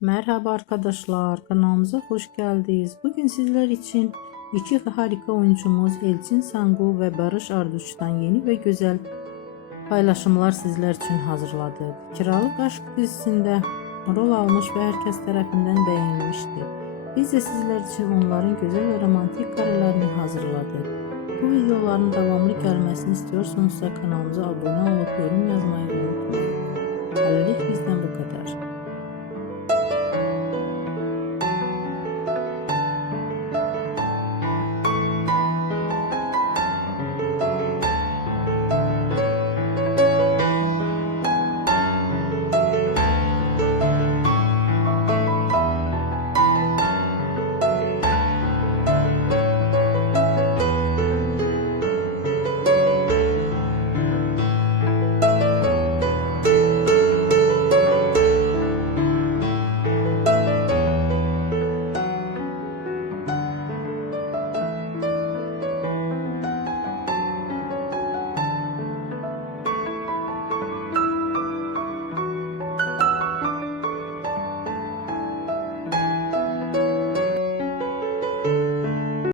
Merhaba arkadaşlar, kanalımıza hoş geldiniz. Bugün sizler için iki harika oyuncumuz Elçin Sangu ve Barış Arduç'tan yeni ve güzel paylaşımlar sizler için hazırladık. Kiralık Aşk dizisinde rol almış ve herkes tarafından beğenilmişti. Biz de sizler için onların güzel ve romantik karelerini hazırladık. Bu videoların devamlı gelmesini istiyorsanız kanalımıza abone olup yorum yazmayı unutmayın. Hələlik bizdən